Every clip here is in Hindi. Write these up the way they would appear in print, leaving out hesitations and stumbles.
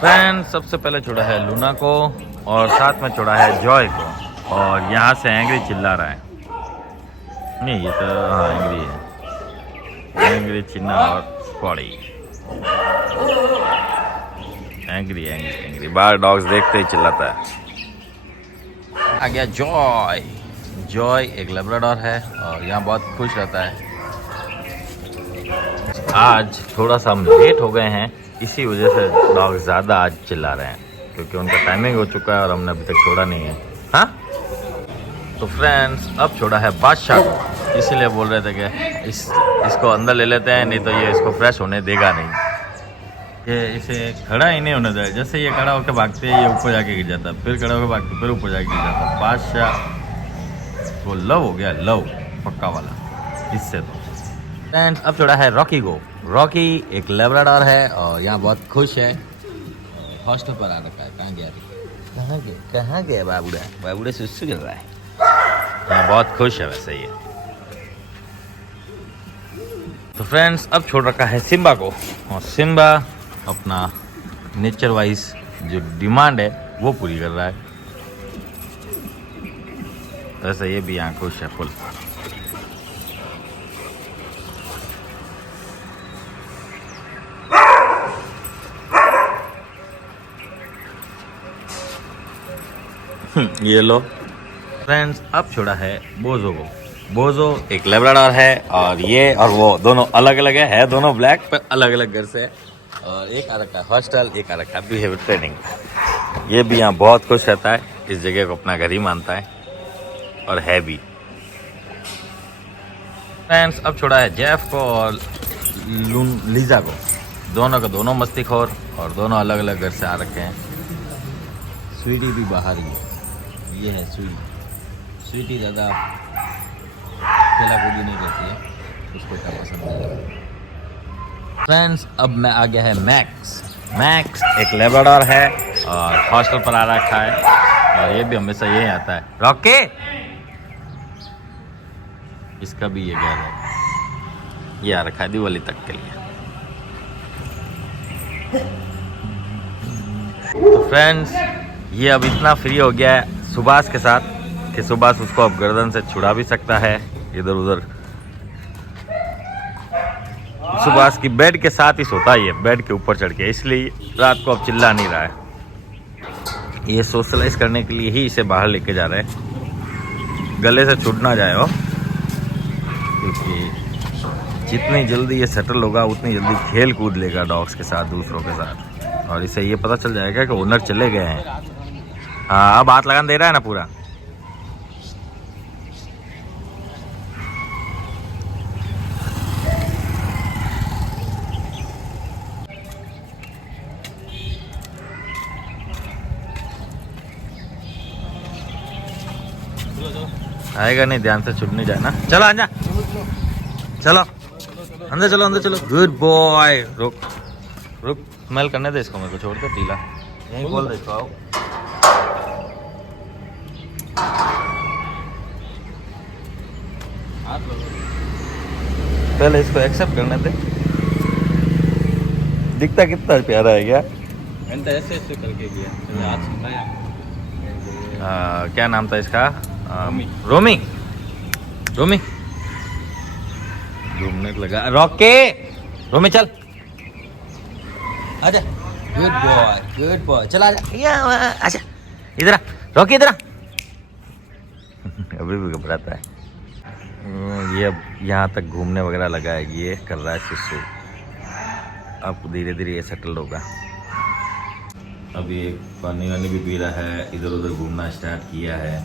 फ्रेंड सबसे पहले छोड़ा है लूना को और साथ में छोड़ा है जॉय को। और यहाँ से एंग्री चिल्ला रहा है। नहीं ये तो हाँ एंग्री है। एंग्री चिन्ना और स्पॉडी। एंग्री एंग्री एंग्री बाहर डॉग्स देखते ही चिल्लाता है। आ गया जॉय। जॉय एक लेब्राडोर है और यहाँ बहुत खुश रहता है। आज थोड़ा सा हम लेट हो गए हैं, इसी वजह से डॉग ज़्यादा आज चिल्ला रहे हैं क्योंकि उनका टाइमिंग हो चुका है और हमने अभी तक छोड़ा नहीं है। हाँ तो फ्रेंड्स अब छोड़ा है बादशाह को, इसीलिए बोल रहे थे कि इसको अंदर ले लेते हैं, नहीं तो ये इसको फ्रेश होने देगा नहीं। ये इसे खड़ा ही नहीं होने देगा। जैसे ये खड़ा होकर भागते हैं ये ऊपर जाके गिर जाता है, फिर खड़ा होकर भागते फिर ऊपर जाके गिर जाता है। बादशाह वो लव हो गया, लव पक्का वाला इससे। तो फ्रेंड्स अब छोड़ा है रॉकी को। रॉकी एक लेब्राडोर है और यहाँ बहुत खुश है। हॉस्टल पर आ रखा है। कहाँ गया कहाँ गया बाबूड़ा? बाबूड़ा सुसु चल रहा है। यहाँ बहुत खुश है वैसे ये। तो फ्रेंड्स अब छोड़ रखा है सिम्बा को और सिम्बा अपना नेचर वाइज जो डिमांड है वो पूरी कर रहा है। वैसे ये भी यहाँ खुश है फुल। ये लो फ्रेंड्स अब छोड़ा है बोजो को। बोजो एक लेब्राडोर है और ये और वो दोनों अलग अलग है दोनों ब्लैक पर अलग अलग घर से है। और एक आ रखा है हॉस्टल, एक आ रखा है बिहेवियर ट्रेनिंग। ये भी यहाँ बहुत खुश रहता है, इस जगह को अपना घर ही मानता है और है भी। फ्रेंड्स अब छोड़ा है जेफ को और लीजा को। दोनों का दोनों मस्तीखोर और दोनों अलग अलग घर से आ रखे हैं। स्वीटी भी बाहर ही है। ये है स्वीटी ज़्यादा खेला कूदी नहीं रहती है, उसको क्या पसंद है। फ्रेंड्स अब मैं आ गया है मैक्स एक लेब्राडोर है और हॉस्टल पर आ रखा है और ये भी हमेशा यही आता है। रॉकी इसका भी ये घर है, ये आ रखा है दिवाली तक के लिए। तो फ्रेंड्स ये अब इतना फ्री हो गया है सुभाष के साथ कि सुभाष उसको अब गर्दन से छुड़ा भी सकता है इधर उधर। सुभाष की बेड के साथ ही सोता ही है, बेड के ऊपर चढ़ के, इसलिए रात को अब चिल्ला नहीं रहा है। ये सोशलाइज करने के लिए ही इसे बाहर लेके जा रहे हैं, गले से छूट ना जाए हो, क्योंकि जितनी जल्दी ये सेटल होगा उतनी जल्दी खेल कूद लेगा डॉग्स के साथ, दूसरों के साथ। और इसे ये पता चल जाएगा कि ओनर चले गए हैं। हाँ अब हाथ लगान दे रहा है ना पूरा। आएगा नहीं, ध्यान से छुप नहीं जाए ना। चलो आजा, चलो अंदर चलो, अंदर चलो। Good boy. रुक स्मेल करने दे इसको, मेरे को छोड़ दे टीला यहीं खोल दे इसको। आओ पहले इसको एक्सेप्ट करने दे। दिखता कितना प्यारा है क्या? ऐसे करके गया। क्या नाम था इसका? रोमी घूमने लगा। रॉके रोमी चल आजा। गुड बॉय चल आजा। आजा इधर आ रॉकी, इधर आ। अभी भी घबराता है ये। अब यहाँ तक घूमने वगैरह लगा है, ये कर रहा है सुसु। अब धीरे धीरे ये सेटल होगा। अभी पानी वानी भी पी रहा है, इधर उधर घूमना स्टार्ट किया है,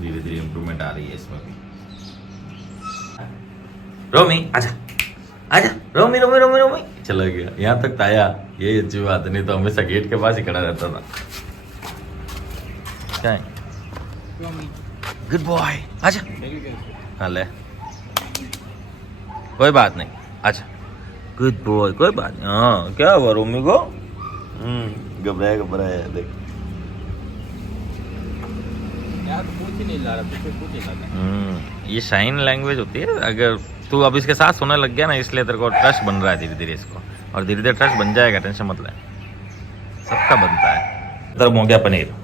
धीरे धीरे इम्प्रूवमेंट आ रही है इसमें भी। रोमी आजा आजा, रोमी चला गया। यहाँ तक आया, ये अच्छी बात नहीं तो हमेशा गेट के पास ही खड़ा रहता था। क्या है? गुड बॉय आजा। हाँ ले, कोई बात नहीं अच्छा। गुड बॉय कोई बात नहीं। हाँ क्या हुआ रोमी को? घबराया देख। ये साइन लैंग्वेज होती है। अगर तू अब इसके साथ सोने लग गया ना, इसलिए तेरे को ट्रस्ट बन रहा है धीरे धीरे इसको, और धीरे धीरे ट्रस्ट बन जाएगा, टेंशन मत ले। सबका बनता है। तरफ हो गया पनीर,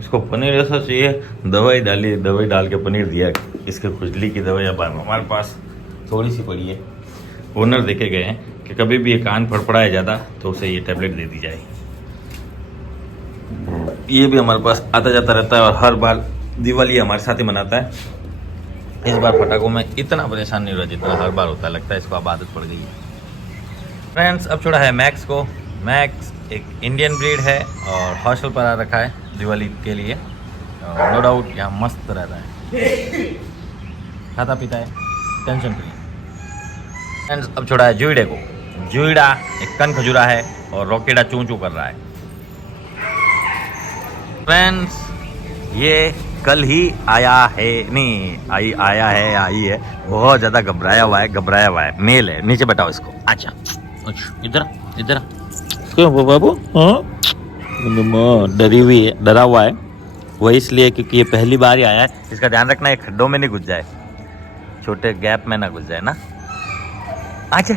इसको पनीर ऐसा चाहिए, दवाई डाली, दवाई डाल के पनीर दिया। इसके खुजली की दवाई अब हमारे पास थोड़ी सी पड़ी है। ओनर देखे गए हैं कि कभी भी ये कान फड़फड़ाए ज़्यादा तो उसे ये टैबलेट दे दी जाए। ये भी हमारे पास आता जाता रहता है और हर बार दिवाली हमारे साथ ही मनाता है। इस बार पटाखों में इतना परेशान नहीं हुआ जितना हर बार होता है, लगता है इसको अब आदत पड़ गई है। फ्रेंड्स, अब छोड़ा है मैक्स को। मैक्स एक इंडियन ब्रीड है और हॉस्टल पर आ रखा है दिवाली के लिए। नो डाउट यहाँ मस्त रहता है, खाता पीता है, टेंशन फ्री। फ्रेंड्स, अब छोड़ा है जुईडे को। जुईडा एक कन खजूरा है और रॉकेटा चूं चूं कर रहा है। फ्रेंड्स, ये कल ही आया है, नहीं आया है, आई है। बहुत ज़्यादा घबराया हुआ है, मेल है। नीचे बैठाओ इसको, अच्छा इधर इधर क्यों बाबू? हाँ, डरी हुई है, डरा हुआ है वो इसलिए क्योंकि ये पहली बार ही आया है। इसका ध्यान रखना है खड्डों में नहीं घुस जाए, छोटे गैप में ना घुस जाए ना। अच्छा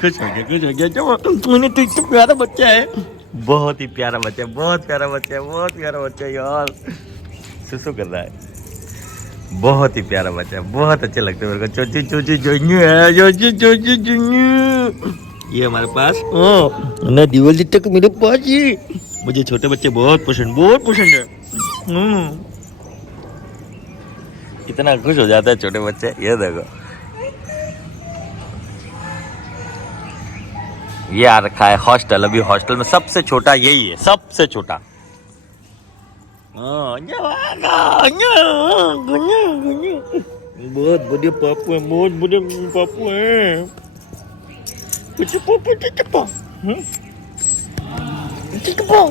खुश हो गया। तो इतना प्यारा बच्चा है, बहुत ही प्यारा बच्चा है, बहुत प्यारा बच्चा है यार। सुसु कर रहा है, बहुत ही प्यारा बच्चा है, बहुत अच्छे लगते हैं मेरे को। चोची चोची चोन्यू है, चोची चोन्यू। ये हमारे पास ना दिवाली तक मेरे पास ही। मुझे छोटे बच्चे बहुत पसंद है। कितना खुश हो जाता है छोटे बच्चे, ये देखो। ये आ रखा है हॉस्टल। अभी हॉस्टल में सबसे छोटा यही है, सबसे छोटा। बहुत बड़े पापू हैं, बहुत बड़े पापू हैं।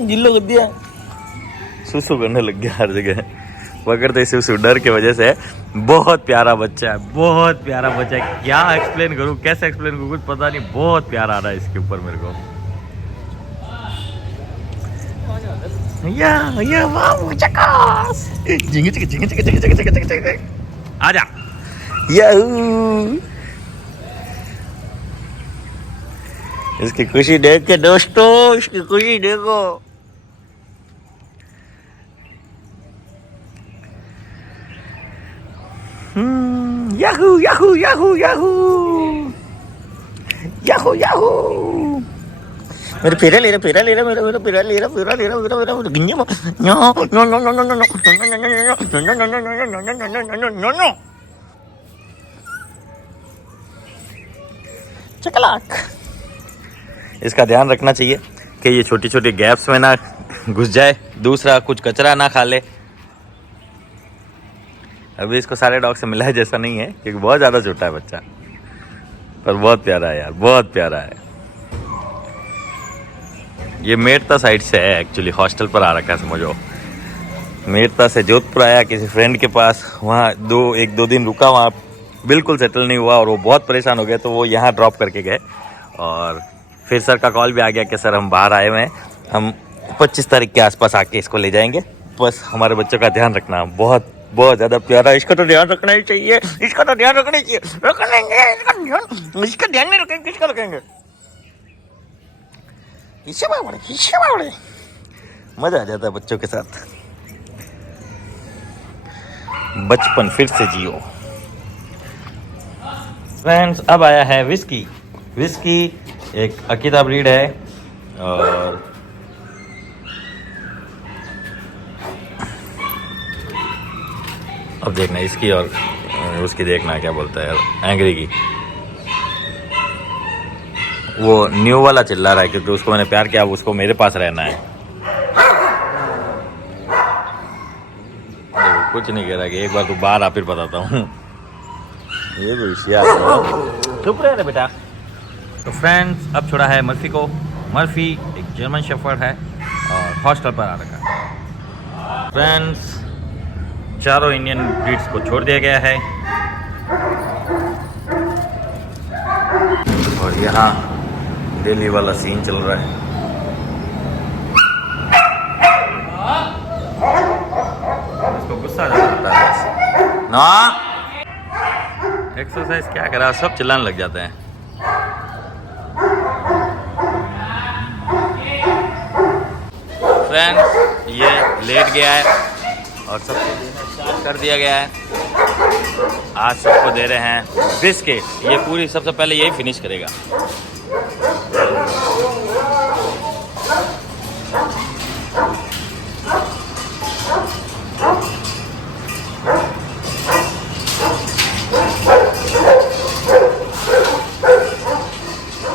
गिल्लो कर दिया, सुसु करने लग गया हर जगह। पकड़ते सुसु डर की वजह से। बहुत प्यारा बच्चा है, बहुत प्यारा बच्चा है। क्या एक्सप्लेन करूं, कैसे एक्सप्लेन करूं, कुछ पता नहीं। बहुत प्यार आ रहा है इसके ऊपर मेरे को। या वाह चकास, आजा याहू। इसकी खुशी देख के दोस्तों, इसकी खुशी देखो। Yahoo yahoo yahoo yahoo yahoo yahoo. मेरे फेरा ले रहा Ginni no no no no no no no no. चकलाक। इसका ध्यान रखना चाहिए कि ये छोटी छोटी गैप्स में ना घुस जाए, दूसरा कुछ कचरा ना खा ले। अभी इसको सारे डॉग से मिला है जैसा नहीं है क्योंकि बहुत ज़्यादा छोटा है बच्चा, पर बहुत प्यारा है यार, बहुत प्यारा है। ये मेड़ता साइड से है एक्चुअली, हॉस्टल पर आ रखा है समझो। मेड़ता से जोधपुर आया किसी फ्रेंड के पास, वहाँ एक दो दिन रुका, वहाँ बिल्कुल सेटल नहीं हुआ और वो बहुत परेशान हो गए, तो वो यहाँ ड्रॉप करके गए। और फिर सर का कॉल भी आ गया कि सर हम बाहर आए हुए हैं, हम 25 तारीख के आसपास आके इसको ले जाएंगे। बस हमारे बच्चों का ध्यान रखना, बहुत बहुत ज़्यादा प्यारा। इसका तो ध्यान रखना ही चाहिए, इसका तो ध्यान रखना चाहिए, रखेंगे। इसका ध्यान नहीं रखेंगे, किसका रखेंगे? मजा आ जाता है बच्चों के साथ। बचपन फिर से जियो। फ्रेंड्स, अब आया है विस्की। विस्की एक अकीदा ब्रीड है और अब देखना इसकी और उसकी, देखना क्या बोलता है यार, एंग्री की। वो न्यू वाला चिल्ला रहा है क्योंकि उसको मैंने प्यार किया, अब उसको मेरे पास रहना है। देखो कुछ नहीं कह रहा कि एक बार तू बाहर आ फिर बताता हूँ। ये भी होशियार, चुप रहे बेटा। तो फ्रेंड्स, अब छोड़ा है मर्फी को। मर्फी एक जर्मन शेफर्ड है और हॉस्टल पर आ रखा है। फ्रेंड्स, चारों इंडियन ब्रीड्स को छोड़ दिया गया है और यहाँ दिल्ली वाला सीन चल रहा है। इसको गुस्सा आ जाता है ना। एक्सरसाइज क्या करा, सब चिल्लाने लग जाते हैं। फ्रेंड्स ये लेट गया है और सबको देना स्टार्ट कर दिया गया है। आज सबको दे रहे हैं बिस्किट। ये पूरी सबसे पहले यही फिनिश करेगा।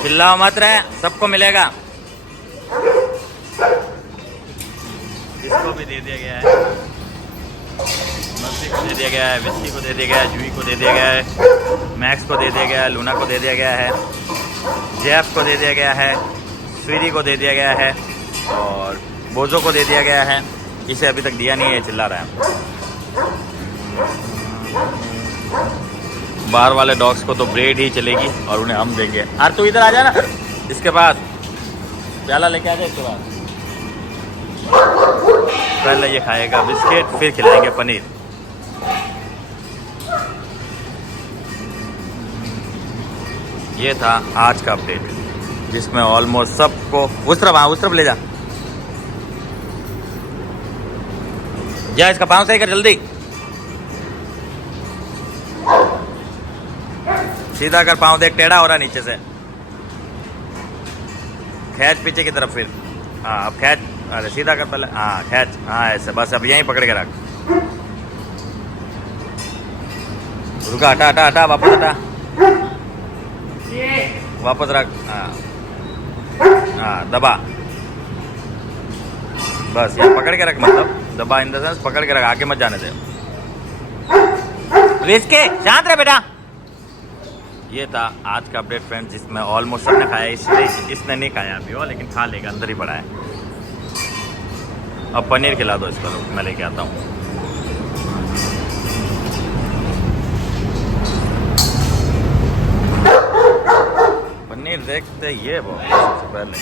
चिल्लाओ मत रहे, सबको मिलेगा। इसको भी दे दिया गया है, मस्ती को दे दिया गया है, विस्की को दे दिया गया है, जूही को दे दिया गया है, मैक्स को दे दिया गया है, लूना को दे दिया गया है, जेफ को दे दिया गया है, स्वीटी को दे दिया गया है और बोजो को दे दिया गया है। इसे अभी तक दिया नहीं है, चिल्ला रहा है। बाहर वाले डॉग्स को तो ब्रेड ही चलेगी और उन्हें हम देंगे। यार तू इधर आ जा ना, इसके पास प्याला लेके आ जा। इसके बाद पहले ये खाएगा बिस्किट, फिर खिलाएंगे पनीर। ये था आज का अपडेट, जिसमें ऑलमोस्ट सबको उस तरफ ले जा। इसका पाँव सही कर जल्दी, सीधा कर पाँव, देख टेढ़ा हो रहा नीचे से। खैच पीछे की तरफ, फिर हाँ अब खैच, अरे सीधा कर पहले, हाँ खैच, हाँ ऐसे बस। अब यहीं पकड़ के रख, रुका, हटा हटा हटा, वापस हटा, वापस रख, हाँ हाँ दबा, बस यहाँ पकड़ के रख, मतलब दबा इन द सेंस पकड़ के रख, आगे मत जाने दे। रिस्के शांत रहे बेटा। ये था आज का अपडेट फ्रेंड्स, जिसमें ऑलमोस्ट सबने खाया, इसने नहीं खाया अभी वो, लेकिन खा लेगा, अंदर ही पड़ा है। अब पनीर खिला दो इसको, मैं लेके आता हूँ। पनीर देखते ये वो सबसे पहले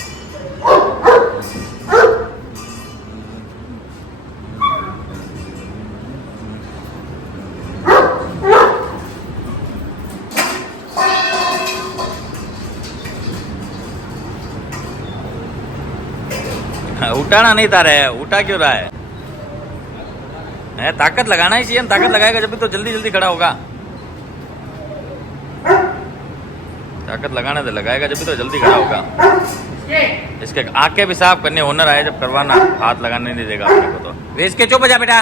उठाना नहीं था रहे, उठा क्यों रहा है? ताकत लगाना ही चाहिए, ताकत लगाएगा जब भी तो जल्दी जल्दी खड़ा होगा। ताकत लगाने से लगाएगा जब भी तो जल्दी खड़ा होगा। इसके आंखें भी साफ करने, ओनर आए जब करवाना, हाथ लगाने नहीं देगा अपने को तो। इसके चुप हो जा बेटा।